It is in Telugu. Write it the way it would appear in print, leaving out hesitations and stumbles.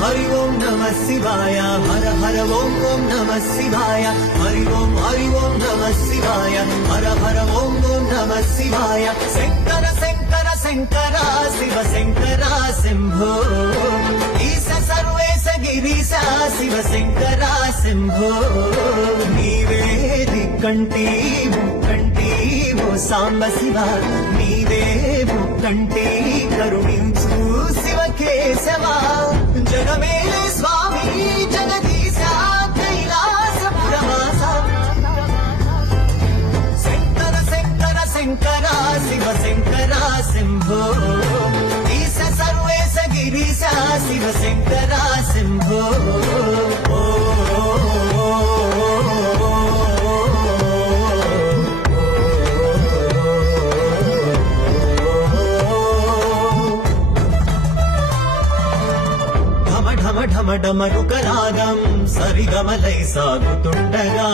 హరి ఓం నమః శివాయ హర హర ఓం ఓం నమః శివాయ హరి ఓం నమః శివాయ హర హర ఓం ఓం నమః శివాయ శంకర శంకర శంకర శివ శంకర శంభో ఈశ సర్వేశ గిరీశ శివ శంకర శంభో నీవే దిక్కంటి ముక్కంటి ఓ సాంబ శివ నీవే ముక్కంటి కరుణించు శివ కేశవ జగమేలే స్వామి జగదీశ కైలాసపురవాస శంకర శంకర శంకర శివ శంకర శంభో ఈశ సర్వేశ గిరీశ శివ శంకర శంభో ఢమ ఢమ ఢమరుక రాగం సరిగమలై సాగుతుండగా